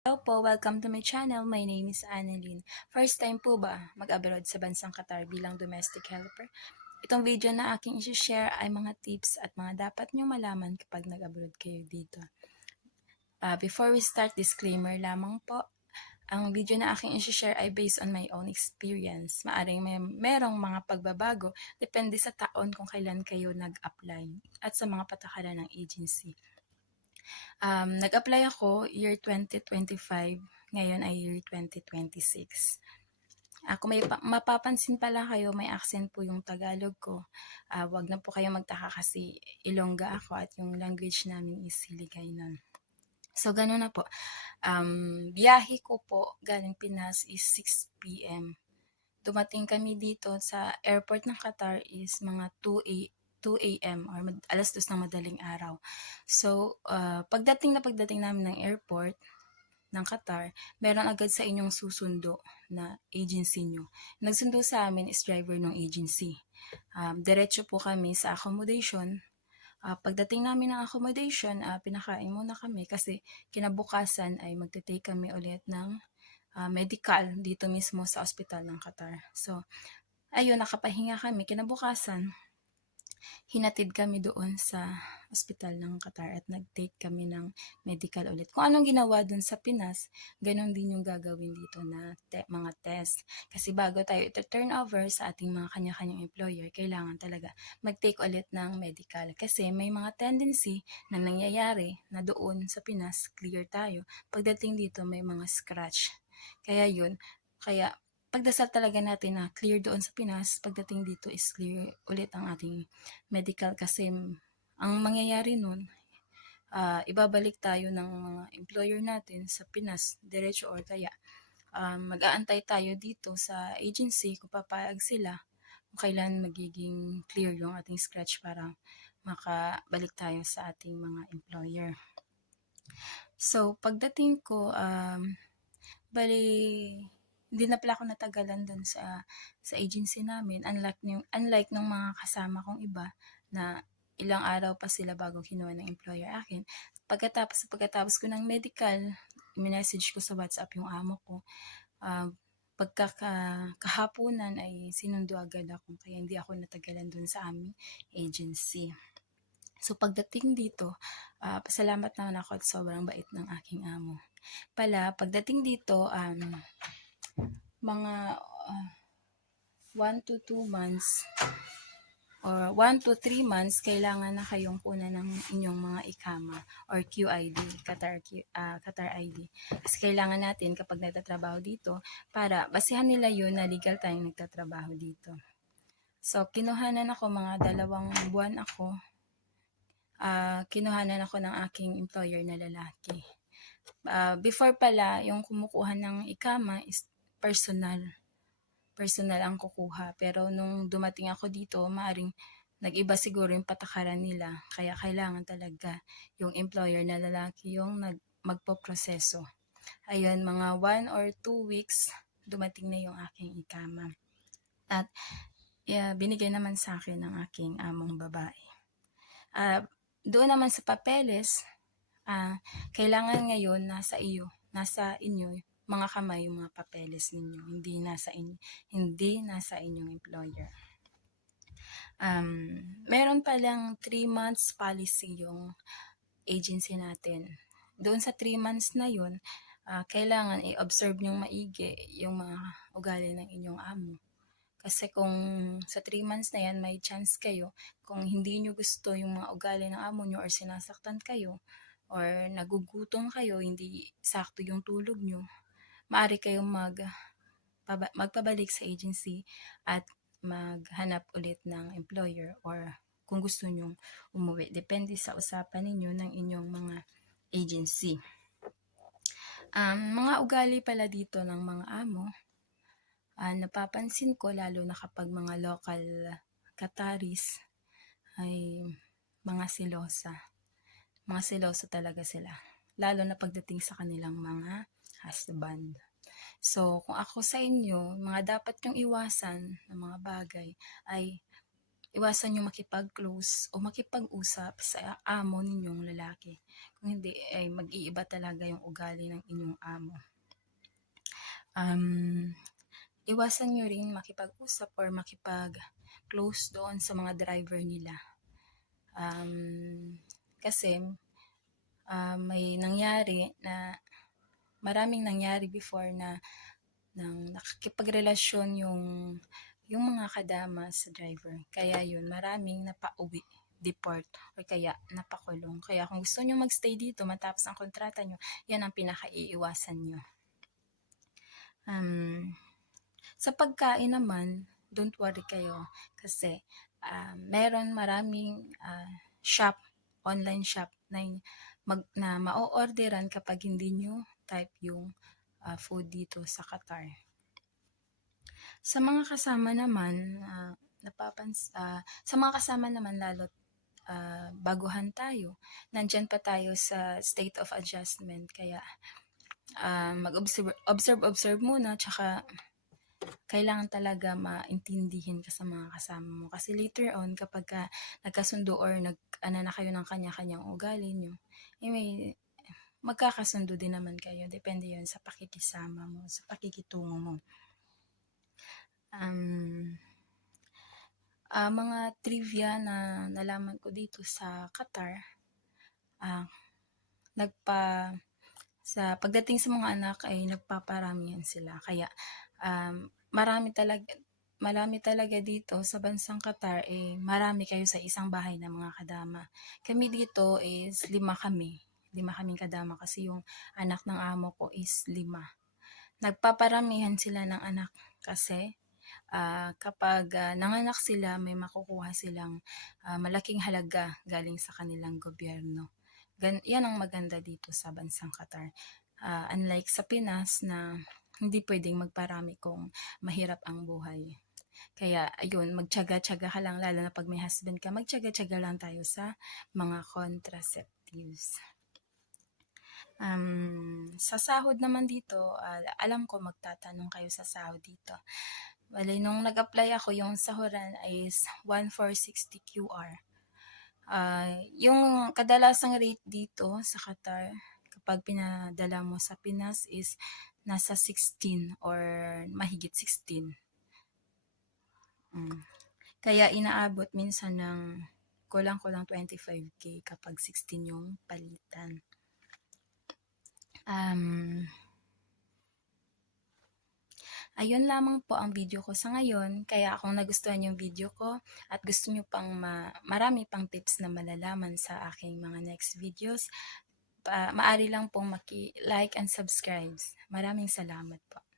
Hello po, welcome to my channel. My name is Annalyn. First time po ba mag-abroad sa bansang Qatar bilang domestic helper? Itong video na aking isi-share ay mga tips at mga dapat nyo malaman kapag nag-abroad kayo dito. Before we start, disclaimer lamang po. Ang video na aking isi-share ay based on my own experience. Maaring merong mga pagbabago depende sa taon kung kailan kayo nag-apply at sa mga patakaran ng agency. Nag-apply ako year 2025, ngayon ay year 2026. Kung may mapapansin pala kayo, may accent po yung Tagalog ko. Wag na po kayo magtaka kasi Ilongga ako at yung language namin is Hiligaynon. So, ganun na po. Biyahe ko po galing Pinas is 6 p.m. Dumating kami dito sa airport ng Qatar is mga 2 a.m. or alas 2 ng madaling araw. So, pagdating namin ng airport ng Qatar, meron agad sa inyong susundo na agency nyo. Nagsundo sa amin is driver ng agency. Diretso po kami sa accommodation. Pagdating namin ng accommodation, pinakain muna kami kasi kinabukasan ay magte-take kami ulit ng medical dito mismo sa ospital ng Qatar. So, ayun, nakapahinga kami. Kinabukasan, hinatid kami doon sa ospital ng Qatar at nag-take kami ng medical ulit. Kung anong ginawa doon sa Pinas, ganun din yung gagawin dito na mga test. Kasi bago tayo turn over sa ating mga kanya-kanyang employer, kailangan talaga mag-take ulit ng medical. Kasi may mga tendency na nangyayari na doon sa Pinas, clear tayo. Pagdating dito, may mga scratch. Kaya yun, kaya pagdasal talaga natin na clear doon sa Pinas, pagdating dito is clear ulit ang ating medical kasi ang mangyayari nun, ibabalik tayo ng mga employer natin sa Pinas, diretso or kaya mag-aantay tayo dito sa agency kung papayag sila kung kailan magiging clear yung ating scratch para makabalik tayo sa ating mga employer. So, pagdating ko, bali, hindi na pala ako natagalan dun sa agency namin. Unlike ng mga kasama kong iba na ilang araw pa sila bago kinuha ng employer akin. Pagkatapos ko ng medical, minessage ko sa WhatsApp yung amo ko. Pagkakahapunan ay sinundo agad ako kaya hindi ako natagalan dun sa aming agency. So pagdating dito, pasalamat naman ako at sobrang bait ng aking amo. Pagdating dito, mga 1 to 2 months or 1 to 3 months, kailangan na kayong kunan ng inyong mga ikama or QID, Qatar ID. Kasi kailangan natin kapag nagtatrabaho dito para basihan nila yun na legal tayong nagtatrabaho dito. So, kinuhanan ako mga 2 buwan ako. Kinuhanan ako ng aking employer na lalaki. Before pala, yung kumukuha ng ikama is personal ang kukuha. Pero nung dumating ako dito, maaring nag-iba siguro yung patakaran nila. Kaya kailangan talaga yung employer na lalaki yung magpo-proseso. Ayun, mga 1 or 2 weeks, dumating na yung aking ikama. At binigay naman sa akin ng aking among babae. Doon naman sa papeles, kailangan ngayon nasa inyo mga kamay yung mga papeles ninyo, hindi nasa inyong employer. Meron palang 3 months policy yung agency natin. Doon sa 3 months na yun, kailangan i-observe nyong maigi yung mga ugali ng inyong amo. Kasi kung sa 3 months na yan, may chance kayo, kung hindi nyo gusto yung mga ugali ng amo nyo or sinasaktan kayo, or nagugutom kayo, hindi sakto yung tulog nyo, maaari kayong magpabalik sa agency at maghanap ulit ng employer or kung gusto nyong umuwi. Depende sa usapan ninyo ng inyong mga agency. Mga ugali pala dito ng mga amo, napapansin ko lalo na kapag mga local Qataris ay mga silosa. Mga siloso talaga sila. Lalo na pagdating sa kanilang mga husband. So, kung ako sa inyo, mga dapat yung iwasan ng mga bagay ay iwasan niyo makipag-close o makipag-usap sa amo ninyong lalaki. Kung hindi ay mag-iiba talaga yung ugali ng inyong amo. Um, Iwasan niyo rin makipag-usap or makipag-close doon sa mga driver nila. Kasi may nangyari na maraming nangyari before na nang nakikipagrelasyon yung mga kadama sa driver. Kaya yun, maraming napauwi, deport, o kaya napakulong. Kaya kung gusto nyo magstay dito matapos ang kontrata nyo, yan ang pinakaiiwasan nyo. Sa pagkain naman, don't worry kayo kasi maraming shop, online shop na ma-orderan kapag hindi nyo type yung food dito sa Qatar. Sa mga kasama naman, sa mga kasama naman lalo't baguhan tayo, nandyan pa tayo sa state of adjustment. Kaya mag-observe muna, tsaka kailangan talaga maintindihin ka sa mga kasama mo. Kasi later on, kapag nagkasundo or na kayo ng kanya-kanyang ugali nyo, may magkakasundo din naman kayo. Depende yun sa pakikisama mo, sa pakikitungo mo. Mga trivia na nalaman ko dito sa Qatar, sa pagdating sa mga anak ay nagpaparamihan sila. Kaya marami talaga dito sa bansang Qatar, marami kayo sa isang bahay na mga kadama. Kami dito is 5 kami. 5 kaming kadama kasi yung anak ng amo ko is 5. Nagpaparamihan sila ng anak kasi kapag nanganak sila, may makukuha silang malaking halaga galing sa kanilang gobyerno. Yan ang maganda dito sa bansang Qatar. Unlike sa Pinas na hindi pwedeng magparami kung mahirap ang buhay. Kaya ayun, magtyaga-tyaga ka lang, lalo na pag may husband ka, magtyaga-tyaga lang tayo sa mga contraceptives. Sa sahod naman dito, alam ko magtatanong kayo sa sahod dito. Bale, nung nag-apply ako, yung sahuran is 1,460 QR. Yung kadalasang rate dito sa Qatar, kapag pinadala mo sa Pinas is nasa 16 or mahigit 16. Kaya inaabot minsan ng kulang-kulang 25k kapag 16 yung palitan. Ayun lamang po ang video ko sa ngayon. Kaya kung nagustuhan yung video ko at gusto nyo pang marami pang tips na malalaman sa aking mga next videos, maaari lang pong maki-like and subscribe. Maraming salamat po.